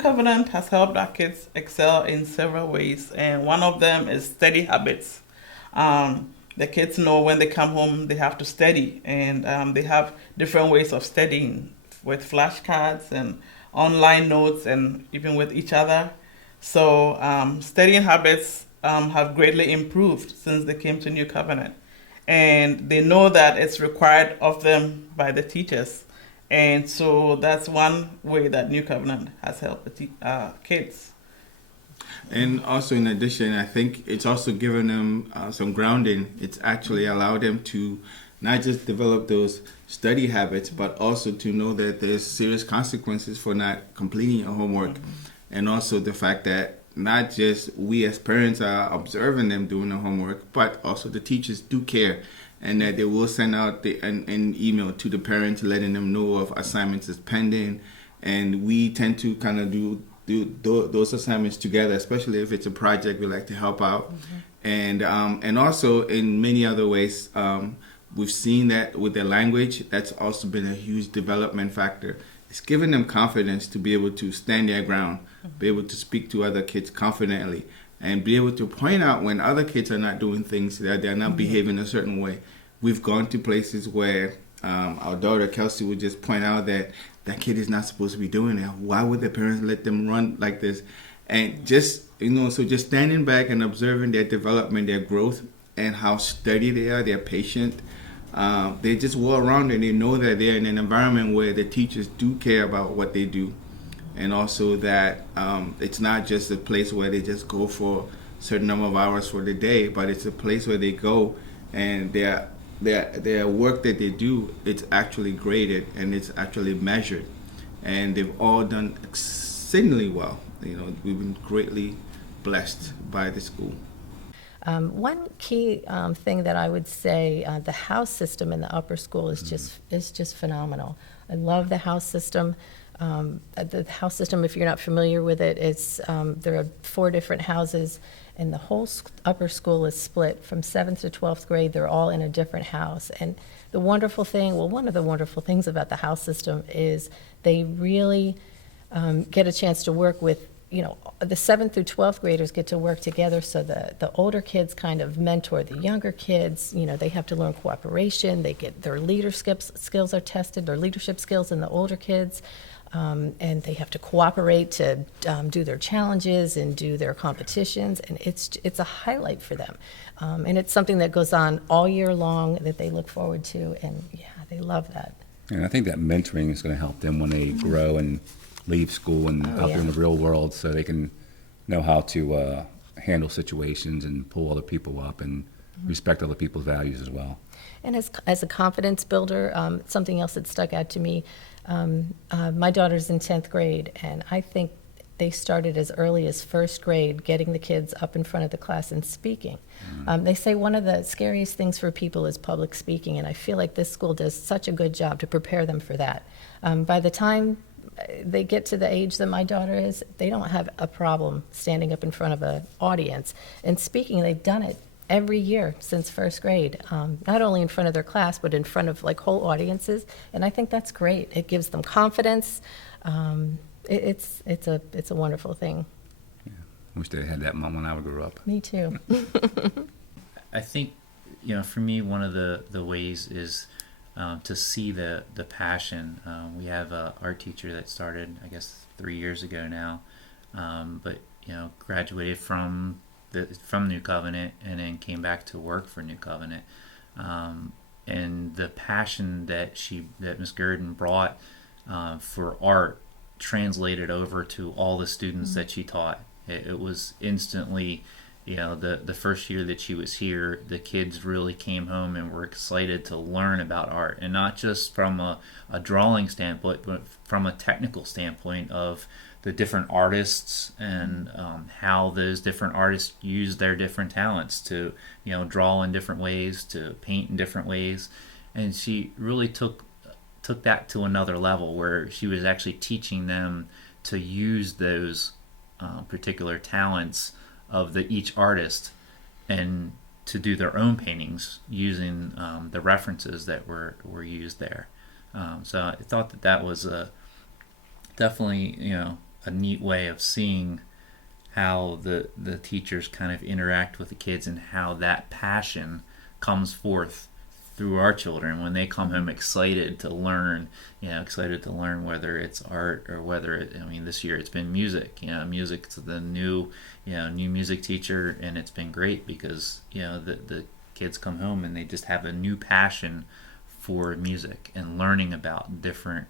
Covenant has helped our kids excel in several ways, and one of them is study habits. The kids know when they come home they have to study, and they have different ways of studying with flashcards and online notes and even with each other. So studying habits have greatly improved since they came to New Covenant. And they know that it's required of them by the teachers. And so that's one way that New Covenant has helped the kids. And also, in addition, I think it's also given them some grounding. It's actually allowed them to not just develop those study habits, but also to know that there's serious consequences for not completing your homework. And also the fact that not just we as parents are observing them doing the homework, but also the teachers do care, and that they will send out an email to the parents letting them know of assignments is pending. And we tend to kind of do those assignments together, especially if it's a project we like to help out. And also in many other ways, we've seen that with their language, that's also been a huge development factor. It's given them confidence to be able to stand their ground, be able to speak to other kids confidently, and be able to point out when other kids are not doing things, that they're not behaving a certain way. We've gone to places where our daughter Kelsey would just point out that that kid is not supposed to be doing that. Why would the parents let them run like this? And just, so just standing back and observing their development, their growth, and how steady they are, they're patient. They just well around and they know that they're in an environment where the teachers do care about what they do. And also that it's not just a place where they just go for a certain number of hours for the day, but it's a place where they go and their work that they do, it's actually graded and it's actually measured. And they've all done exceedingly well. We've been greatly blessed by the school. One key thing that I would say, the house system in the upper school is just phenomenal. I love the house system. The house system, if you're not familiar with it, there are 4 different houses, and the whole upper school is split from 7th to 12th grade. They're all in a different house. And the wonderful thing, one of the wonderful things about the house system is they really get a chance to work with, the 7th through 12th graders get to work together, so the older kids kind of mentor the younger kids. They have to learn cooperation. They get their leadership skills are tested, their leadership skills in the older kids. And they have to cooperate to do their challenges and do their competitions, and it's a highlight for them. And it's something that goes on all year long that they look forward to, and they love that. And I think that mentoring is going to help them when they grow and leave school and out there in the real world, so they can know how to handle situations and pull other people up and respect other people's values as well. And as a confidence builder, something else that stuck out to me, my daughter's in 10th grade, and I think they started as early as 1st grade getting the kids up in front of the class and speaking. They say one of the scariest things for people is public speaking, and I feel like this school does such a good job to prepare them for that. By the time they get to the age that my daughter is, they don't have a problem standing up in front of an audience and speaking. They've done it every year since 1st grade, not only in front of their class, but in front of whole audiences. And I think that's great. It gives them confidence. It's a wonderful thing. Yeah. Wish they had that mom when I grew up. Me too. I think, for me, one of the ways is to see the passion. We have an art teacher that started, I guess, 3 years ago now, but graduated from New Covenant and then came back to work for New Covenant. And the passion that Ms. Gurdon brought for art translated over to all the students that she taught. It was instantly, the first year that she was here, the kids really came home and were excited to learn about art, and not just from a drawing standpoint, but from a technical standpoint of the different artists and how those different artists use their different talents to, draw in different ways, to paint in different ways. And she really took that to another level, where she was actually teaching them to use those particular talents of each artist and to do their own paintings using the references that were used there. So I thought that was definitely a neat way of seeing how the teachers kind of interact with the kids and how that passion comes forth through our children when they come home excited to learn, whether it's art or whether this year it's been music. Music's the new music teacher, and it's been great because the kids come home and they just have a new passion for music and learning about different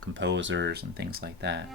composers and things like that.